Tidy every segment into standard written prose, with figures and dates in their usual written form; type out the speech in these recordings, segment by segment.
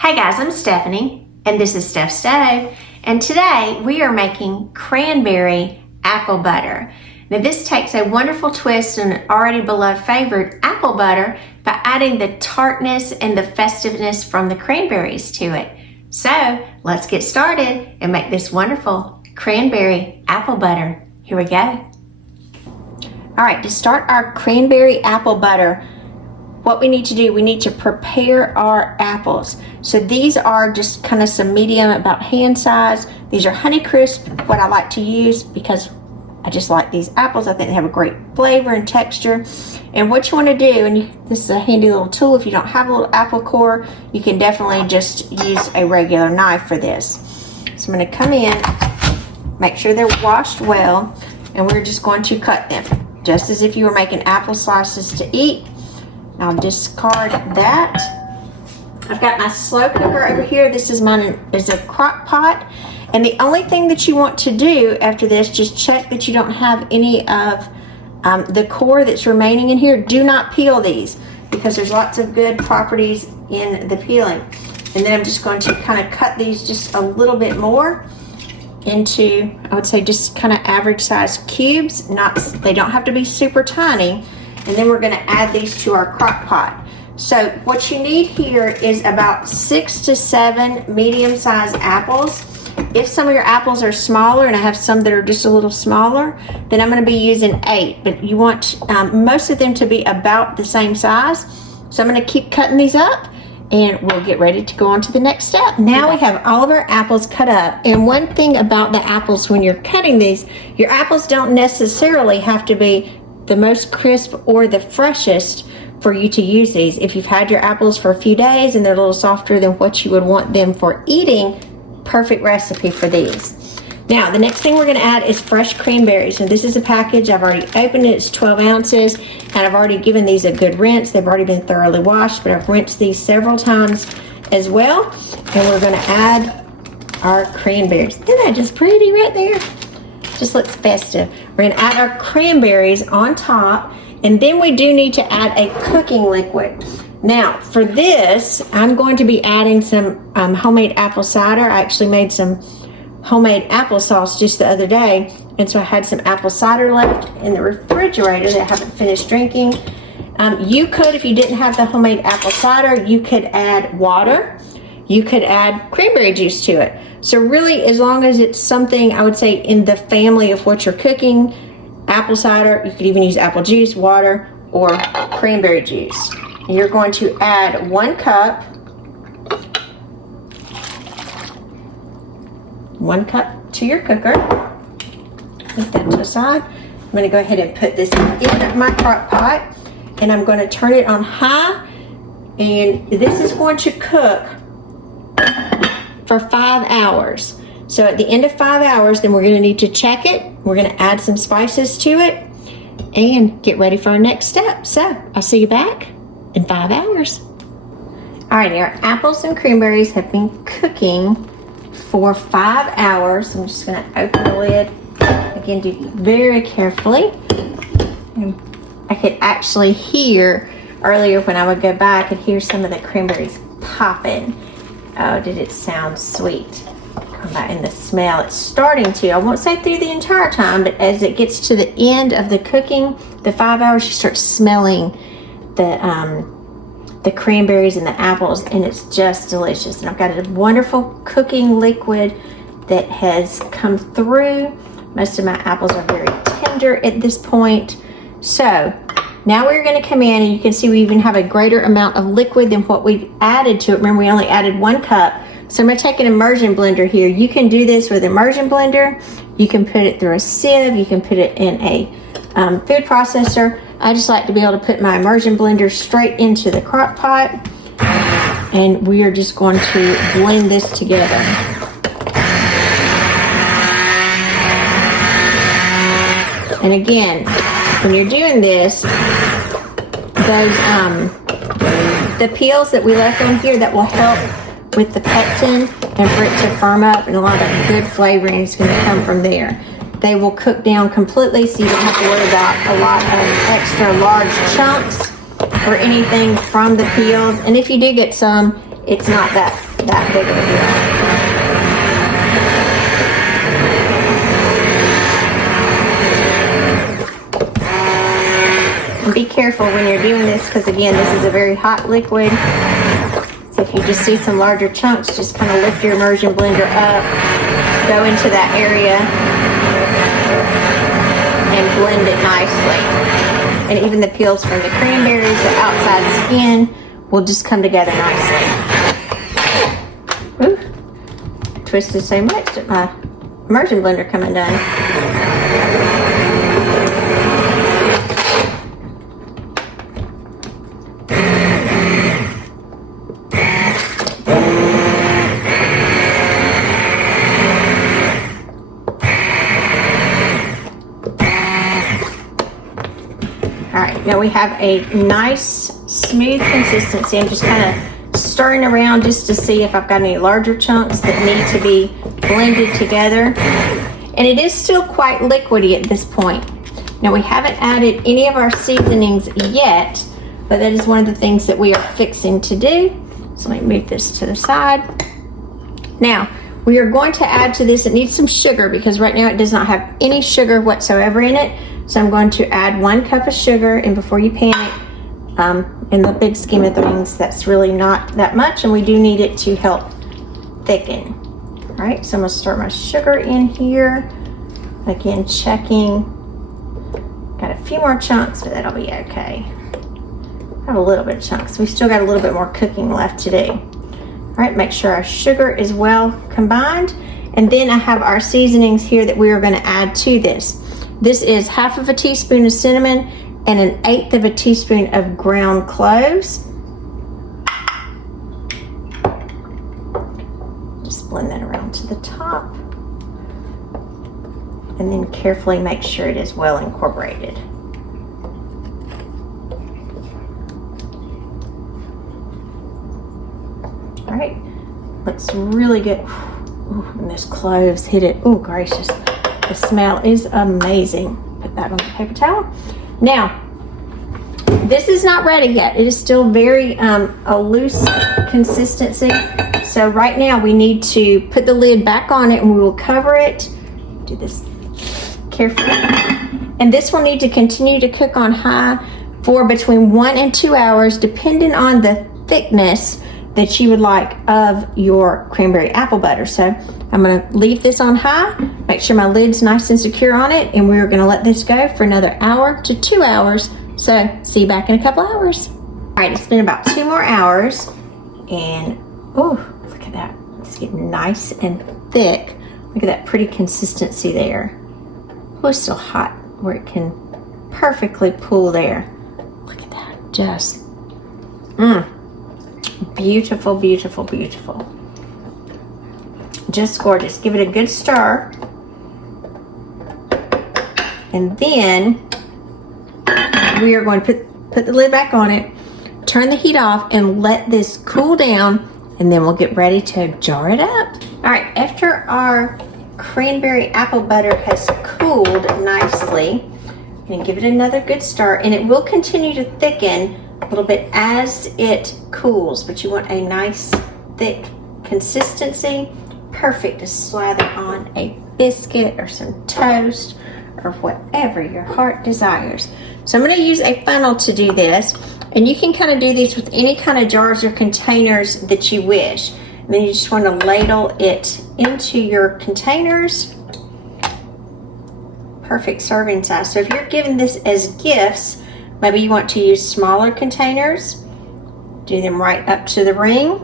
Hey guys, I'm Stephanie, and this is Steph Stove, and today we are making cranberry apple butter. Now this takes a wonderful twist on an already beloved favorite, apple butter, by adding the tartness and the festiveness from the cranberries to it. So let's get started and make this wonderful cranberry apple butter. Here we go. All right, to start our cranberry apple butter, what we need to do, we need to prepare our apples. So these are just kind of some medium, about hand size. These are Honeycrisp, what I like to use because I just like these apples. I think they have a great flavor and texture. And what you want to do, and this is a handy little tool, if you don't have a little apple core, you can definitely just use a regular knife for this. So I'm going to come in, make sure they're washed well, and we're just going to cut them, just as if you were making apple slices to eat. I'll discard that. I've got my slow cooker over here. This is mine, is a Crockpot. And the only thing that you want to do after this, just check that you don't have any of the core that's remaining in here. Do not peel these because there's lots of good properties in the peeling. And then I'm just going to kind of cut these just a little bit more into, I would say, just kind of average size cubes. They don't have to be super tiny. And then we're going to add these to our crock pot. So what you need here is about 6 to 7 medium-sized apples. If some of your apples are smaller, and I have some that are just a little smaller, then I'm going to be using 8. But you want most of them to be about the same size. So I'm going to keep cutting these up, and we'll get ready to go on to the next step. Now we have all of our apples cut up. And one thing about the apples, when you're cutting these, your apples don't necessarily have to be the most crisp or the freshest for you to use these. If you've had your apples for a few days and they're a little softer than what you would want them for eating, perfect recipe for these. Now the next thing we're going to add is fresh cranberries. And this is a package. I've already opened it. It's 12 ounces and I've already given these a good rinse. They've already been thoroughly washed, but I've rinsed these several times as well. And we're going to add our cranberries. Isn't that just pretty right there? Just looks festive. We're going to add our cranberries on top, and then we do need to add a cooking liquid. Now for this, I'm going to be adding some homemade apple cider. I actually made some homemade applesauce just the other day, and so I had some apple cider left in the refrigerator that I haven't finished drinking. You could, if you didn't have the homemade apple cider, you could add water. You could add cranberry juice to it. So really, as long as it's something, I would say, in the family of what you're cooking, apple cider, you could even use apple juice, water, or cranberry juice. And you're going to add 1 cup, 1 cup to your cooker. Put that to the side. I'm going to go ahead and put this in my crock pot, and I'm going to turn it on high, and this is going to cook for 5 hours. So at the end of 5 hours, then we're going to need to check it. We're going to add some spices to it and get ready for our next step. So I'll see you back in 5 hours. All right, our apples and cranberries have been cooking for 5 hours. I'm just going to open the lid. Again, do it very carefully. And I could actually hear earlier when I would go by, I could hear some of the cranberries popping. Oh, did it sound sweet? Come back in the smell. It's starting to. I won't say through the entire time, but as it gets to the end of the cooking, the 5 hours, you start smelling the cranberries and the apples, and it's just delicious. And I've got a wonderful cooking liquid that has come through. Most of my apples are very tender at this point. So now we're going to come in, and you can see we even have a greater amount of liquid than what we added to it. Remember, we only added 1 cup. So I'm going to take an immersion blender here. You can do this with an immersion blender. You can put it through a sieve. You can put it in a food processor. I just like to be able to put my immersion blender straight into the crock pot. And we are just going to blend this together. And again, when you're doing this, the peels that we left on here, that will help with the pectin and for it to firm up, and a lot of that good flavoring is going to come from there. They will cook down completely, so you don't have to worry about a lot of extra large chunks or anything from the peels. And if you do get some, it's not that that big of a deal. And be careful when you're doing this, because again, this is a very hot liquid. So if you just see some larger chunks, just kind of lift your immersion blender up, go into that area, and blend it nicely. And even the peels from the cranberries, the outside skin, will just come together nicely. Ooh. Twisted so much that my immersion blender come undone. Now we have a nice smooth consistency. I'm just kind of stirring around just to see if I've got any larger chunks that need to be blended together. And it is still quite liquidy at this point. Now we haven't added any of our seasonings yet, but that is one of the things that we are fixing to do. So let me move this to the side. Now we are going to add to this, it needs some sugar because right now it does not have any sugar whatsoever in it. So I'm going to add 1 cup of sugar, and before you panic, in the big scheme of things, that's really not that much, and we do need it to help thicken. All right, so I'm gonna start my sugar in here. Again, checking. Got a few more chunks, but that'll be okay. I have a little bit of chunks. We still got a little bit more cooking left to do. All right, make sure our sugar is well combined. And then I have our seasonings here that we are gonna add to this. This is 1/2 teaspoon of cinnamon and 1/8 of a teaspoon of ground cloves. Just blend that around to the top. And then carefully make sure it is well incorporated. All right, looks really good. Ooh, and those cloves hit it. Oh, gracious. The smell is amazing. Put that on the paper towel. Now, this is not ready yet. It is still very a loose consistency. So right now we need to put the lid back on it and we will cover it. Do this carefully. And this will need to continue to cook on high for between 1 and 2 hours, depending on the thickness that you would like of your cranberry apple butter. So I'm gonna leave this on high, make sure my lid's nice and secure on it, and we're gonna let this go for another 1 hour to 2 hours. So see you back in a couple hours. All right, it's been about 2 more hours, and oh, look at that. It's getting nice and thick. Look at that pretty consistency there. Oh, it's still hot where it can perfectly pool there. Look at that, just, beautiful, beautiful, beautiful. Just gorgeous. Give it a good stir. And then we are going to put the lid back on it, turn the heat off, and let this cool down, and then we'll get ready to jar it up. All right, after our cranberry apple butter has cooled nicely, I'm gonna give it another good stir, and it will continue to thicken a little bit as it cools, but you want a nice thick consistency, perfect to slather on a biscuit or some toast or whatever your heart desires. So I'm going to use a funnel to do this, and you can kind of do these with any kind of jars or containers that you wish. And then you just want to ladle it into your containers. Perfect serving size. So if you're giving this as gifts, maybe you want to use smaller containers, do them right up to the ring.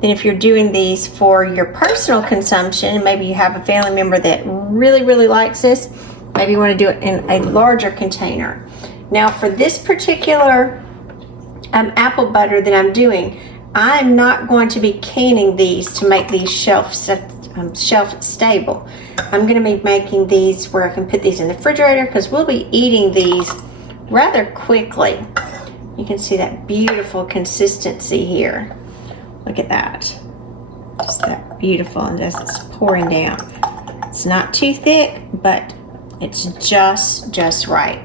Then if you're doing these for your personal consumption, maybe you have a family member that really, really likes this, maybe you want to do it in a larger container. Now for this particular apple butter that I'm doing, I'm not going to be canning these to make these shelf stable. I'm going to be making these where I can put these in the refrigerator because we'll be eating these rather quickly. You can see that beautiful consistency here. Look at that. Just that beautiful, and as it's pouring down. It's not too thick, but it's just right.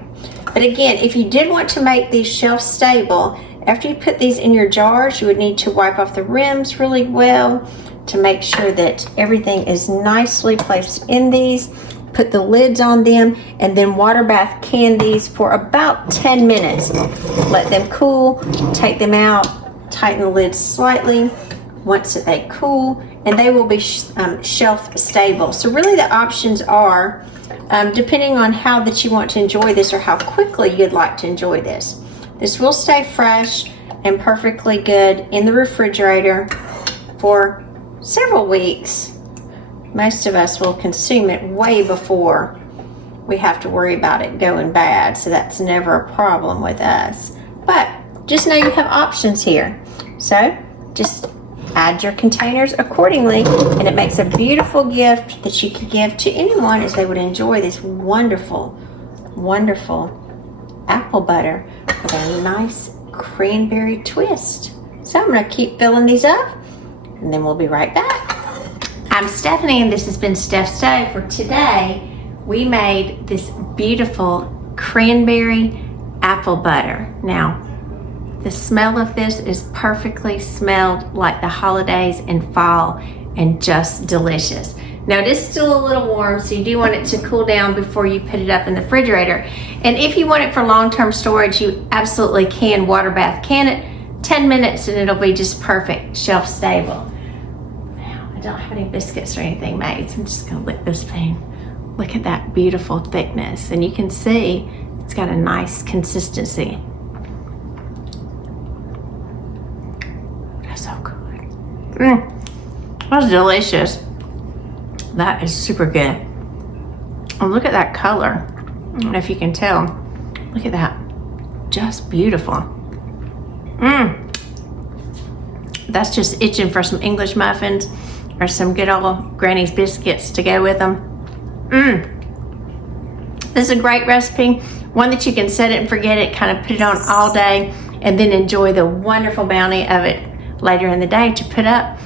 But again, if you did want to make these shelf stable, After you put these in your jars, you would need to wipe off the rims really well to make sure that everything is nicely placed in these. Put the lids on them and then water bath can these for about 10 minutes. Let them cool, take them out, tighten the lids slightly once they cool, and they will be shelf stable. So really the options are, depending on how that you want to enjoy this or how quickly you'd like to enjoy this. This will stay fresh and perfectly good in the refrigerator for several weeks. Most of us will consume it way before we have to worry about it going bad, so that's never a problem with us. But just know you have options here. So just add your containers accordingly, and it makes a beautiful gift that you can give to anyone as they would enjoy this wonderful, wonderful apple butter with a nice cranberry twist. So I'm going to keep filling these up, and then we'll be right back. I'm Stephanie, and this has been Steph's Stove. For today, we made this beautiful cranberry apple butter. Now, the smell of this is perfectly smelled like the holidays and fall, and just delicious. Now, it is still a little warm, so you do want it to cool down before you put it up in the refrigerator. And if you want it for long-term storage, you absolutely can water bath can it 10 minutes, and it'll be just perfect, shelf stable. I don't have any biscuits or anything made, so I'm just gonna lick this thing. Look at that beautiful thickness, and you can see it's got a nice consistency. That's so good. That's delicious. That is super good. Oh, look at that color. I don't know if you can tell. Look at that. Just beautiful. That's just itching for some English muffins or some good old Granny's biscuits to go with them. This is a great recipe, one that you can set it and forget it, kind of put it on all day, and then enjoy the wonderful bounty of it later in the day to put up.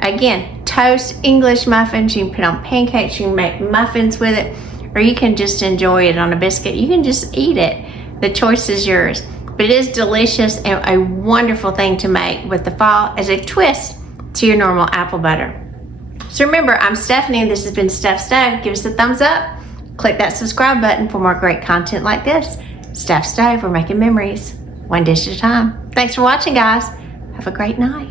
Again, toast English muffins, you can put on pancakes, you can make muffins with it, or you can just enjoy it on a biscuit. You can just eat it. The choice is yours. But it is delicious and a wonderful thing to make with the fall as a twist to your normal apple butter. So remember, I'm Stephanie, and this has been Steph's Stove. Give us a thumbs up. Click that subscribe button for more great content like this. Steph's Stove, we're making memories, one dish at a time. Thanks for watching, guys. Have a great night.